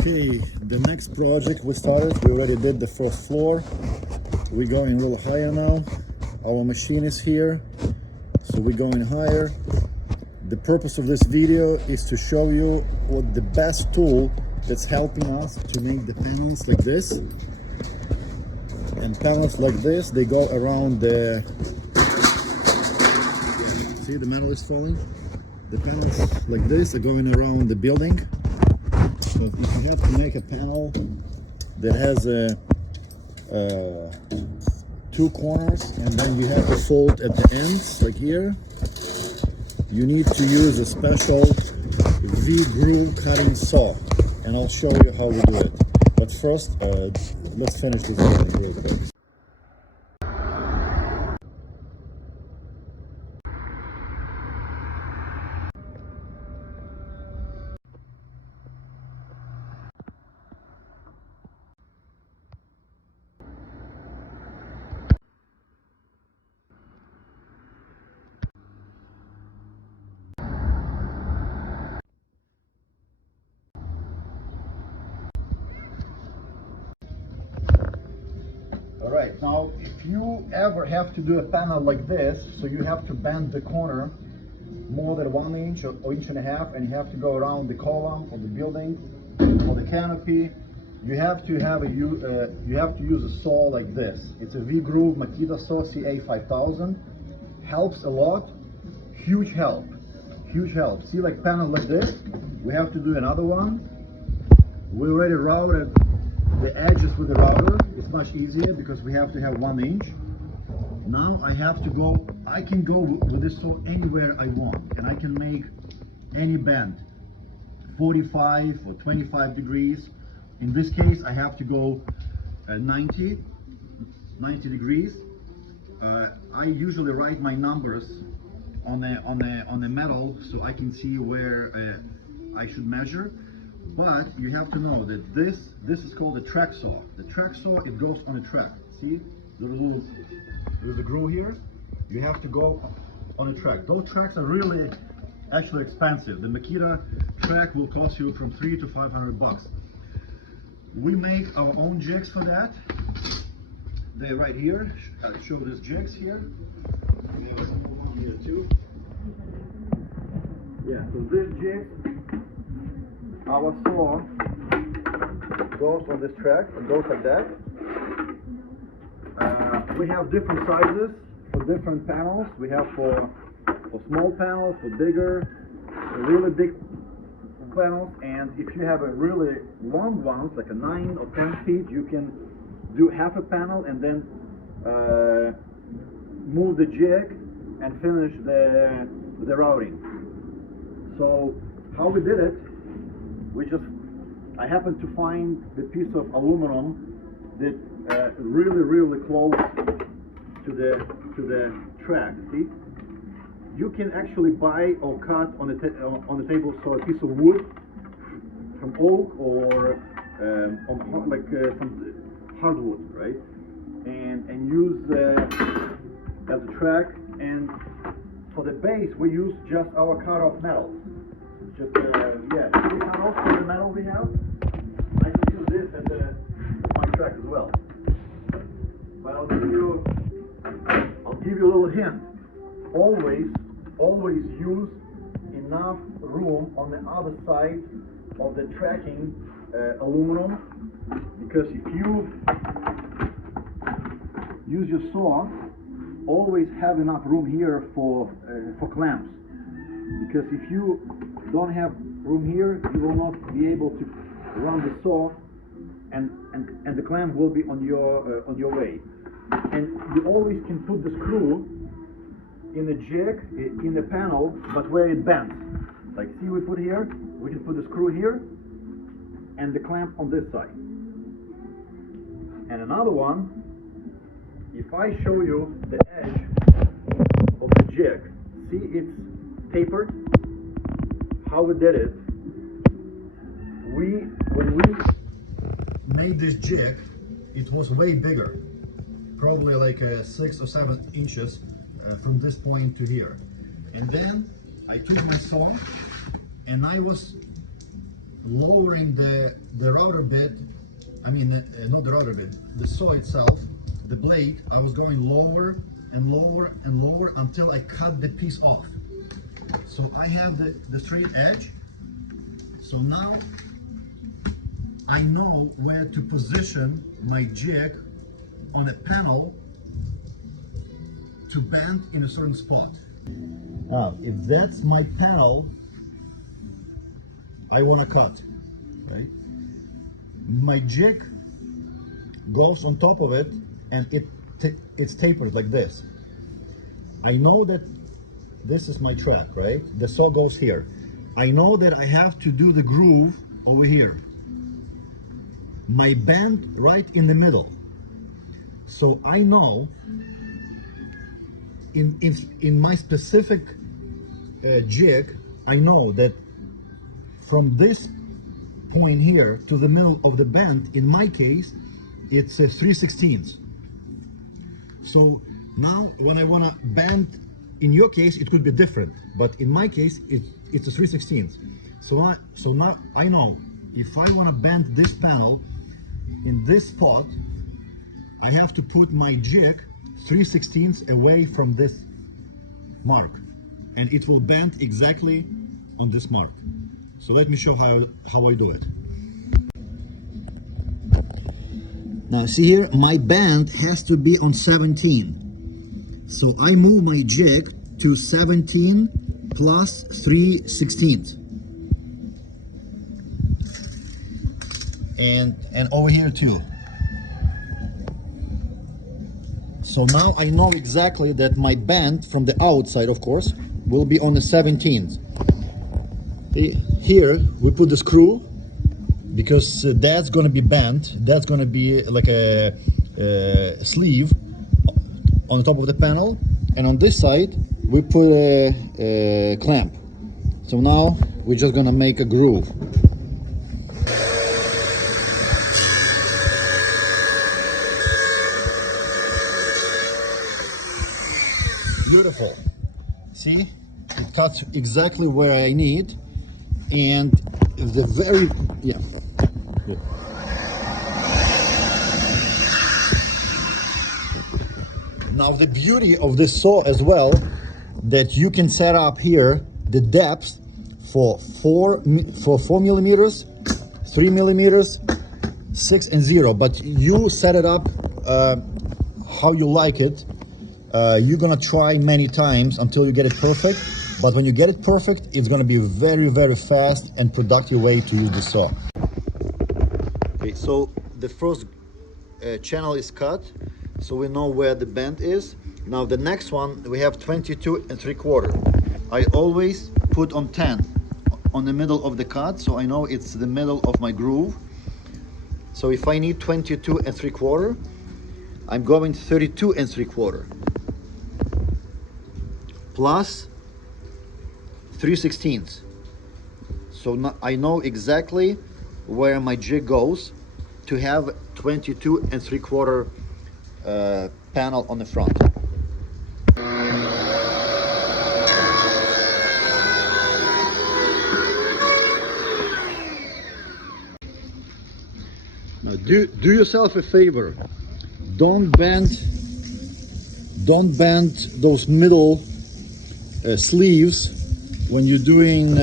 Okay, the next project we started, we already did the first floor. We're going a little higher now. Our machine is here, so we're going higher. The purpose of this video is to show you what the best tool that's helping us to make the panels like this. And panels like this, they go around the... See, the metal is falling? The panels like this are going around the building. So if you have to make a panel that has two corners and then you have to fold at the ends, like here, you need to use a special V-groove cutting saw, and I'll show you how we do it. But first, let's finish this building real quick. Alright, now if you ever have to do a panel like this, so you have to bend the corner more than 1 inch or 1.5 inches, and you have to go around the column or the building or the canopy, you have to have use a saw like this. It's a V-groove Makita saw CA5000. Helps a lot. Huge help. Huge help. See, like panel like this, we have to do another one. We already routed the edges with the router. It's much easier because we have to have 1 inch. Now I can go with this saw anywhere I want, and I can make any bend, 45 or 25 degrees. In this case, I have to go 90 degrees. I usually write my numbers on the metal so I can see where I should measure. But you have to know that this is called a track saw. The track saw, it goes on a track. See, there's a groove here. You have to go on a track. Those tracks are really actually expensive. The Makita track will cost you from $300 to $500. We make our own jigs for that. They're right here. I'll show these jigs here. We have one here too. Yeah, so this jig, our saw goes on this track and goes like that. We have different sizes for different panels. We have for small panels, for bigger, really big panels, and if you have a really long ones, like a 9 or 10 feet, you can do half a panel and then move the jig and finish the routing. So how we did it, I happened to find the piece of aluminum that really close to the track. See, you can actually buy or cut on the table saw a piece of wood from oak or some hardwood, right? And use as a track. And for the base, we use just our cut-off metal. Just yeah, we cut off from the metal we have. I can use this as my track as well. But I'll give you a little hint. Always use enough room on the other side of the tracking aluminum, because if you use your saw, always have enough room here for clamps. Because if you don't have room here, you will not be able to run the saw, and the clamp will be on your way. And you always can put the screw in the jig, in the panel, but where it bends. Like, see, we can put the screw here and the clamp on this side. And another one, if I show you the edge of the jig, see, it's tapered. How we did it, when we made this jig, it was way bigger, probably like 6 or 7 inches from this point to here. And then I took my saw and I was lowering the router bit, I mean, not the router bit, the saw itself, the blade, I was going lower and lower and lower until I cut the piece off. So I have the straight edge. So now I know where to position my jig on a panel to bend in a certain spot. If that's my panel I want to cut, right? My jig goes on top of it and it's tapered like this. I know that this is my track, right? The saw goes here. I know that I have to do the groove over here. My bend right in the middle. So I know in my specific jig, I know that from this point here to the middle of the bend, in my case, it's 3/16. So now when I want to bend, in your case it could be different, but in my case it's a 3/16. So now I know if I want to bend this panel in this spot, I have to put my jig 3/16 away from this mark, and it will bend exactly on this mark. So let me show how I do it. Now see here, my bend has to be on 17. So I move my jig to 17 plus 3/16. And over here too. So now I know exactly that my bend from the outside, of course, will be on the 17th. Here we put the screw because that's going to be bent. That's going to be like a sleeve on the top of the panel, and on this side we put a clamp. So now we're just going to make a groove. Beautiful. See, it cuts exactly where I need, and the very yeah. Now the beauty of this saw as well, that you can set up here the depth for 4 millimeters, 3 millimeters, 6 and 0, but you set it up how you like it. You're gonna try many times until you get it perfect, but when you get it perfect, it's gonna be a very, very fast and productive way to use the saw. Okay, so the first channel is cut, so we know where the bend is. Now the next one, we have 22 3/4. I always put on 10 on the middle of the cut, so I know it's the middle of my groove. So if I need 22 3/4, I'm going 32 3/4. Plus 3/16. So now I know exactly where my jig goes to have 22 3/4 panel on the front. Now do yourself a favor. Don't bend those middle sleeves when you're doing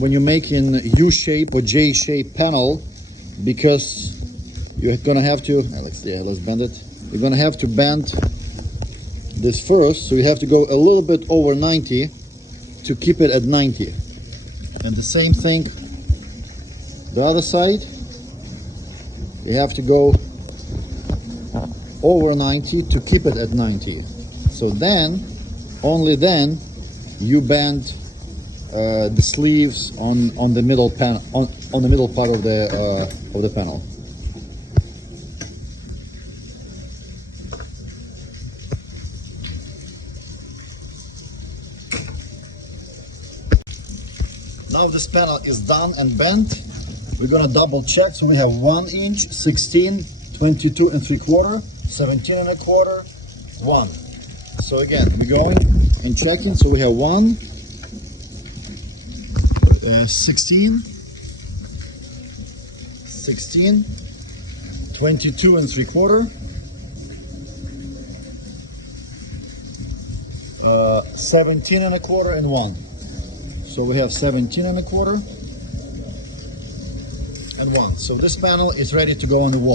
when you're making U-shape or J-shape panel, because you're gonna have to let's bend it. You're gonna have to bend this first, so you have to go a little bit over 90 to keep it at 90, and the same thing the other side. You have to go over 90 to keep it at 90. So then, only then, you bend the sleeves on the middle panel, on the middle part of the panel. Now this panel is done and bent. We're gonna double check. So we have 1 inch, 16, 22 3/4, 17 1/4, 1. So again, we're going and checking. So we have 1, 16, 16, 22 and 3/4, 17 and 1/4 and 1. So we have 17 and 1/4 and 1. So this panel is ready to go on the wall.